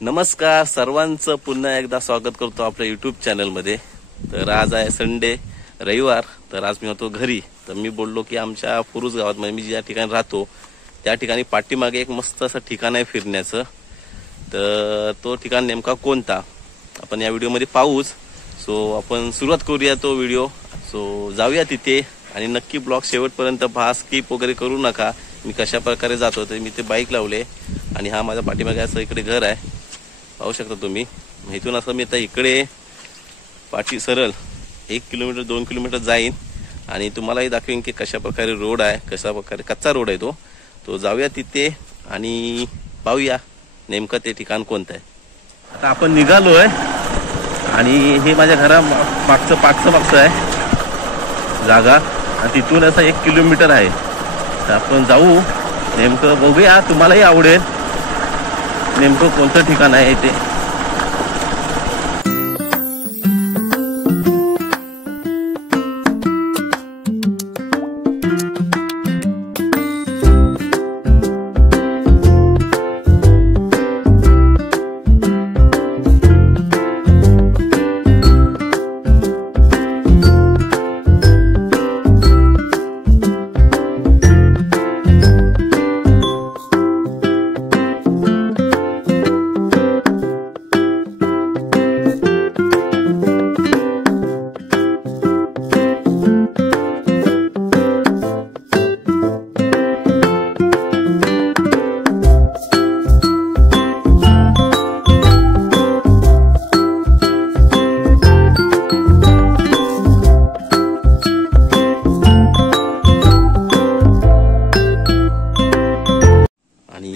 नमस्कार सर्वांचं पुन्हा एकदा स्वागत करतो आपल्या यूट्यूब चॅनलमध्ये। तर आज आहे संडे रविवार। तर आज मी होतो घरी। तर मी बोललो की आमच्या पुरुष गावात म्हणजे मी ज्या ठिकाणी राहतो त्या ठिकाणी पाठीमागे एक मस्त असं ठिकाण आहे फिरण्याचं। तर तो ठिकाण नेमका कोणता आपण या व्हिडिओमध्ये पाहूच। सो आपण सुरुवात करूया तो व्हिडिओ। सो जाऊया तिथे आणि नक्की ब्लॉग शेवटपर्यंत पहा, स्किप वगैरे करू नका। मी कशा प्रकारे जातो तर मी ते बाईक लावले आणि हा माझा पाठीमागे असं इकडे घर आहे, पाहू शकता तुम्ही। इथून असं मी आता इकडे पाठी सरळ 1 किलोमीटर 2 किलोमीटर जाईन आणि तुम्हालाही दाखवेन की कशा प्रकारे रोड आहे, कशा प्रकारे कच्चा रोड आहे तो जाऊया तिथे आणि पाहूया नेमकं ते ठिकाण कोणतं आहे। आता आपण निघालोय आणि हे माझ्या घरा मागचं आहे जागा आणि तिथून असं 1 किलोमीटर आहे। तर आपण जाऊ नेमकं बघूया, तुम्हालाही आवडेल नेमकं कोणतं ठिकाण आहे ते।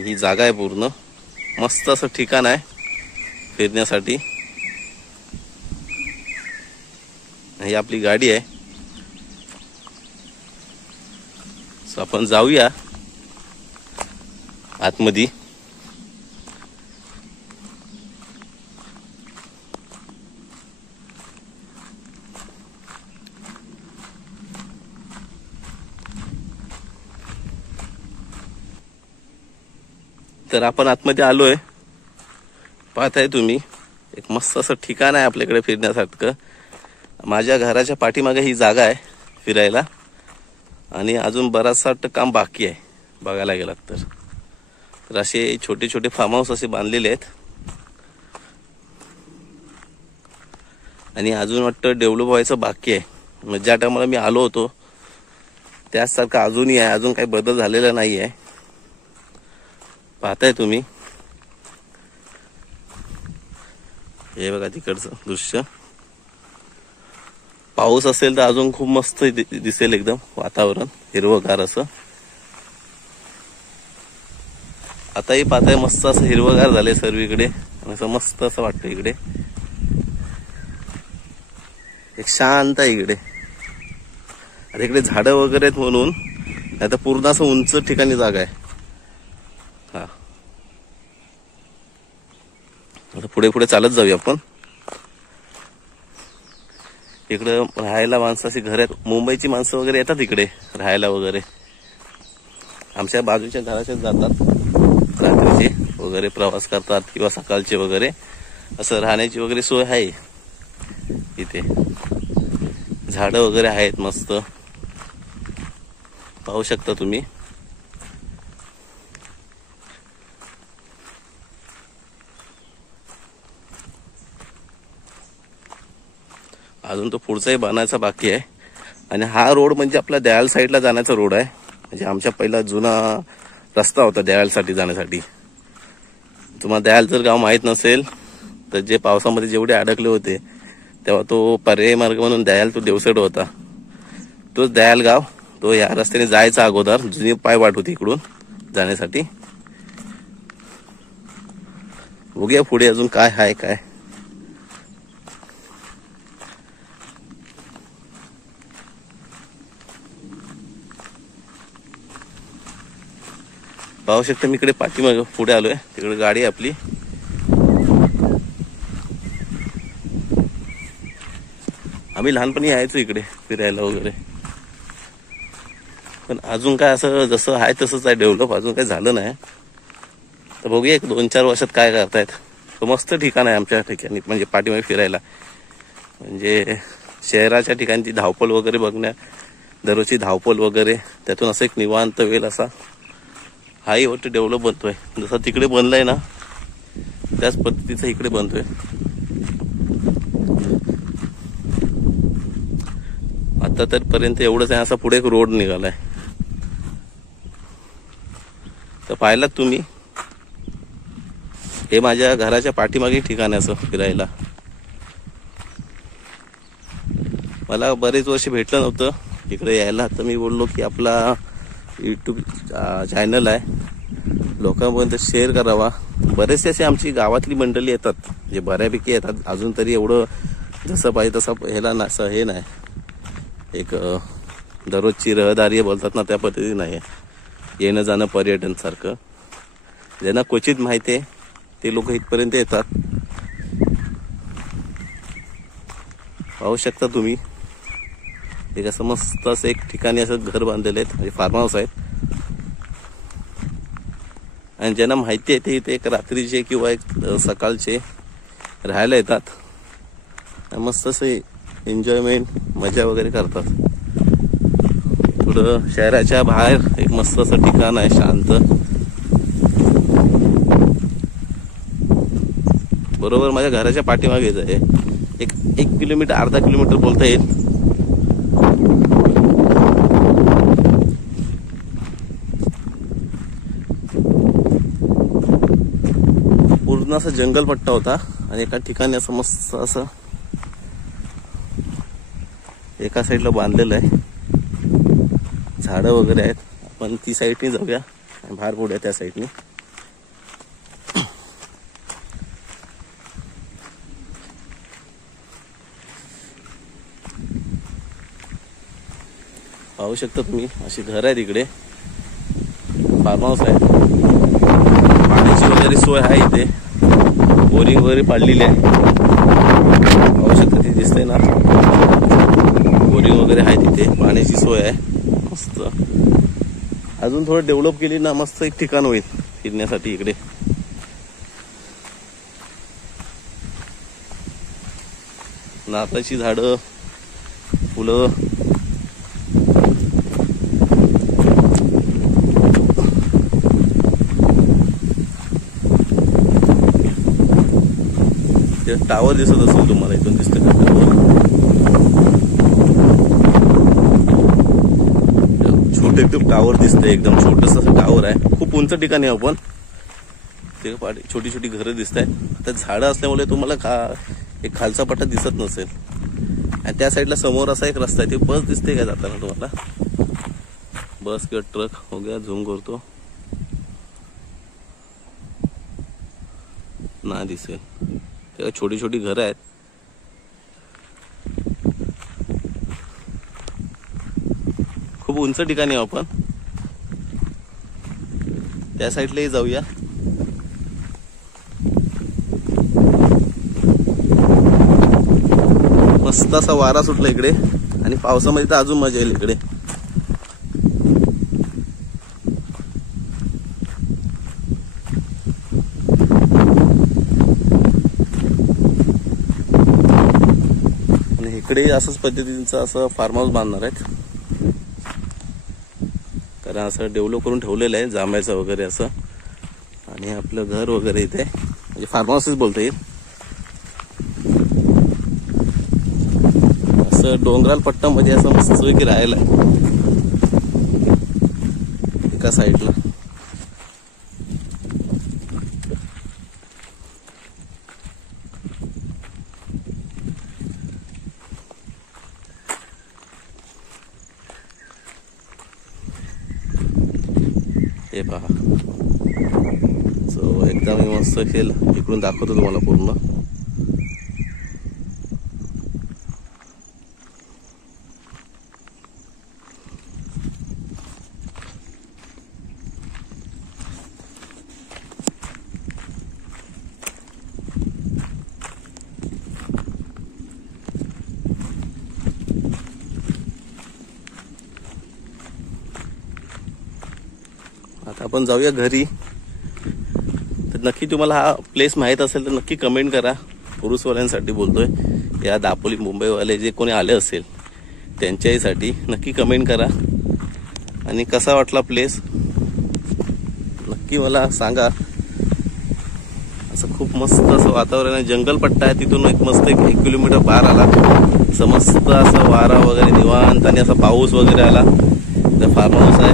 ही जागा आहे पूर्ण मस्त असं ठिकाण आहे फिरण्यासाठी। ही आपली गाडी आहे। सो आपण जाऊया आतमध्ये। तर आपण आतमध्ये आलोय, पाहताय तुम्ही एक मस्त असं ठिकाण आहे आपल्याकडे फिरण्यासारखं। माझ्या घराच्या पाठीमागे ही जागा आहे फिरायला आणि अजून बराचसा काम बाकी आहे बघायला गेलात तर असे छोटे छोटे फार्म हाऊस असे बांधलेले आहेत आणि अजून वाटतं डेव्हलप व्हायचं बाकी आहे। मग ज्या टायमाला मी आलो होतो त्याचसारखं अजूनही आहे, अजून काही बदल झालेला नाही आहे। पाहताय तुम्ही हे बघा तिकडचं दृश्य। पाऊस असेल तर अजून खूप मस्त दिसेल, एकदम वातावरण हिरवगार असं। आताही पाहताय मस्त असं हिरवगार झाले सर्वीकडे आणि असं मस्त असं वाटतं इकडे। एक शांत आहे इकडे आणि इकडे झाडं वगैरे आहेत म्हणून, नाही तर पूर्ण असं उंच ठिकाणी जागा आहे। हा आता पुढे चालत जाऊया आपण। इकडं राहायला माणसाची घर आहेत, मुंबईची माणसं वगैरे येतात इकडे राहायला वगैरे। आमच्या बाजूच्या घराचे जातात रात्रीचे वगैरे, प्रवास करतात किंवा सकाळचे वगैरे, असं राहण्याची वगैरे सोय आहे इथे। झाडं वगैरे आहेत मस्त, पाहू शकता तुम्ही। अजून तो पुढचाही बनायचा बाकी आहे आणि हा रोड म्हणजे आपला दयाल साईडला जाण्याचा रोड आहे। म्हणजे आमच्या पहिला जुना रस्ता होता दयालसाठी जाण्यासाठी। तुम्हाला दयाल जर गाव माहीत नसेल तर जे पावसामध्ये जेवढे अडकले होते तेव्हा तो पर्यायी मार्ग म्हणून दयाल तो देवसड होता, तोच दयाल गाव। तो या रस्त्याने जायचा अगोदर जुनी पाय वाट होती इकडून जाण्यासाठी। बघूया पुढे अजून काय आहे काय। पाहू शकता मी इकडे पाठीमागे पुढे आलोय, तिकडे गाडी आहे आपली। आम्ही लहानपणी यायचो इकडे फिरायला वगैरे, पण अजून काय असं जसं आहे तसंच आहे, डेव्हलप अजून काही झालं नाही। तर बघूया 1-2-4 वर्षात काय करतायत। तो मस्त ठिकाण आहे आमच्या ठिकाणी, म्हणजे पाठीमागे फिरायला. म्हणजे शहराच्या ठिकाणी ती धावपळ वगैरे बघण्या, दररोजची धावपळ वगैरे, त्यातून असं एक निवांत वेळ असा हाही वाटतं डेव्हलप बनतोय. जसा तिकडे बनलाय ना त्याच पद्धतीचा इकडे बनतोय. आता तर पर्यंत एवढंच आहे. असा पुढे एक रोड निघालाय, तर पाहिलात तुम्ही. हे माझ्या घराच्या पाठीमागे ठिकाण आहे असं फिरायला. मला बरेच वर्ष भेटलं नव्हतं इकडे यायला, तर मी बोललो की आपला यूट्यूब चॅनल आहे, लोकांपर्यंत शेअर करावा. बरेचसे असे आमची गावातली मंडळी येतात, जे बऱ्यापैकी येतात. अजून तरी एवढं जसं पाहिजे तसं ह्याला असं हे नाही, एक दररोजची रहदारी बोलतात ना त्या पद्धती नाही, येणं जाणं पर्यटन सारखं. ज्यांना क्वचित माहिती आहे ते लोक इथपर्यंत येतात. पाहू शकता तुम्ही, एक असं मस्त असं एक ठिकाणी असं घर बांधलेलं आहे, म्हणजे फार्म हाऊस आहेत. आणि ज्यांना माहिती आहे ते इथे एक रात्रीचे किंवा एक सकाळचे राहायला येतात, मस्त असे एन्जॉयमेंट मजा वगैरे करतात. थोडं शहराच्या बाहेर एक मस्त असं ठिकाण आहे, शांत. बरोबर माझ्या घराच्या पाठीमागेच आहे. एक किलोमीटर, अर्धा किलोमीटर बोलता येईल. पूर्ण असं जंगल पट्टा होता आणि एका ठिकाणी असं मस्त असं एका साईडला बांधलेलं आहे. झाडं वगैरे आहेत. आपण ती साईडनी जाऊया आणि बाहेर पडूया त्या साईडनी. पाहू शकता तुम्ही, अशी घर आहे तिकडे, फार्म हाऊस आहे. पाण्याची वगैरे सोय आहे इथे, बोरिंग वगैरे पाडलेली आहे. पाहू शकता ती दिसते ना, बोरिंग वगैरे आहे तिथे, पाण्याची सोय आहे मस्त. अजून थोडं डेव्हलप केली ना मस्त एक ठिकाण होईल फिरण्यासाठी इकडे. नाताची झाडं, फुलं, टावर दिसत असेल तुम्हाला, इथून दिसतं का टावर? छोटे एकदम टावर दिसतंय, एकदम छोटस असं टावर आहे. खूप उंच ठिकाणी आपण, ते छोटी छोटी घरं दिसत आहेत. आता झाडं असल्यामुळे तुम्हाला एक खालचा पट्टा दिसत नसेल. आणि त्या साईडला समोर असा एक रस्ता आहे, ते बस दिसते का जाताना तुम्हाला? बस किंवा ट्रक हो गया, झूम करतो ना, दिसेल. तेव्हा छोटी छोटी घरं आहेत. खूप उंच ठिकाणी आपण त्या साईडलाही जाऊया. मस्त असा वारा सुटला इकडे, आणि पावसामध्ये तर अजून मजा येईल इकडे. इकडे असंच पद्धतीचं असं फार्म हाऊस बांधणार आहेत, कारण असं डेव्हलप करून ठेवलेलं आहे जांभ्याचं वगैरे असं. आणि आपलं घर वगैरे इथे, म्हणजे फार्म हाऊसच बोलता येईल. असं डोंगराळ पट्टामध्ये असं मस्त की राहायला एका साईडला. हे पहा, सो एकदम मस्त खेळ इकडून दाखवतो तुम्हाला पूर्ण. आता आपण जाऊया घरी. तर नक्की तुम्हाला हा प्लेस माहीत असेल तर नक्की कमेंट करा. पुरुषवाल्यांसाठी बोलतोय, या दापोली मुंबईवाले जे कोणी आले असेल त्यांच्यासाठी नक्की कमेंट करा. आणि कसा वाटला प्लेस नक्की मला सांगा. असं खूप मस्त असं वातावरण आहे, जंगल पट्टा आहे. तिथून एक मस्त 1 किलोमीटर बाहेर आला असं मस्त असं वारा वगैरे निवांत आणि असा पाऊस वगैरे आला. इथं फार्म हाऊस आहे,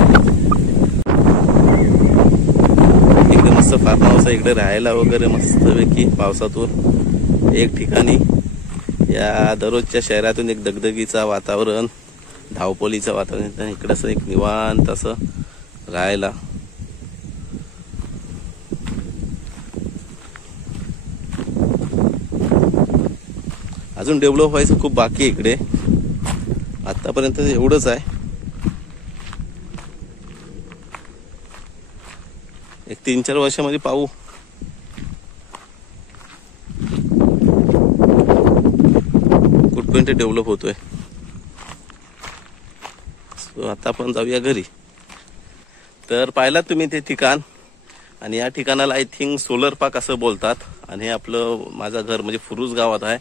एकदम मस्त फार्म हाऊस आहे. इकडे राहायला वगैरे मस्तपैकी पावसातून एक ठिकाणी. या दररोजच्या शहरातून एक दगदगीचा वातावरण, धावपळीचं वातावरण, इकडं असं एक निवांत असं राहायला. अजून डेव्हलप व्हायचं खूप बाकी आहे इकडे. आतापर्यंत एवढंच आहे. एक 3-4 वर्षामध्ये पाहू कुठपर्यंत डेव्हलप होतोय. सो आता आपण जाऊया घरी. तर पाहिलात तुम्ही ते ठिकाण, आणि या ठिकाणाला आय थिंक सोलर पार्क असं बोलतात. आणि हे आपलं माझं घर म्हणजे फुरुज गावात आहे.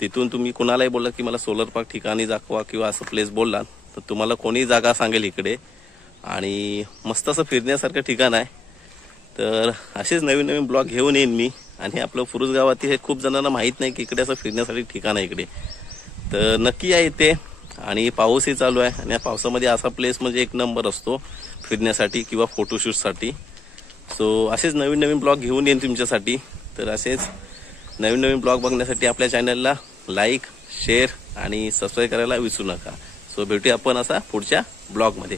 तिथून तुम्ही कुणालाही बोलला की मला सोलर पार्क ठिकाणी दाखवा किंवा असं प्लेस बोलला तर तुम्हाला कोणी जागा सांगेल इकडे. आणि मस्त असं फिरण्यासारखं ठिकाण आहे. तर असेच नवीन नवीन ब्लॉग घेऊन येईन मी. आणि आपलं फुरुज गावात हे खूप जणांना माहीत नाही की इकडे असं फिरण्यासाठी ठिकाण आहे इकडे. तर नक्की या इथे. आणि पाऊसही चालू आहे, आणि या पावसामध्ये असा प्लेस म्हणजे एक नंबर असतो फिरण्यासाठी किंवा फोटोशूटसाठी. सो असेच नवीन नवीन ब्लॉग घेऊन येईन तुमच्यासाठी. तर असेच नवीन नवीन ब्लॉग बघण्यासाठी आपल्या चॅनलला लाईक, शेअर आणि सबस्क्राईब करायला विसरू नका. सो भेटूया आपण असा पुढच्या ब्लॉगमध्ये.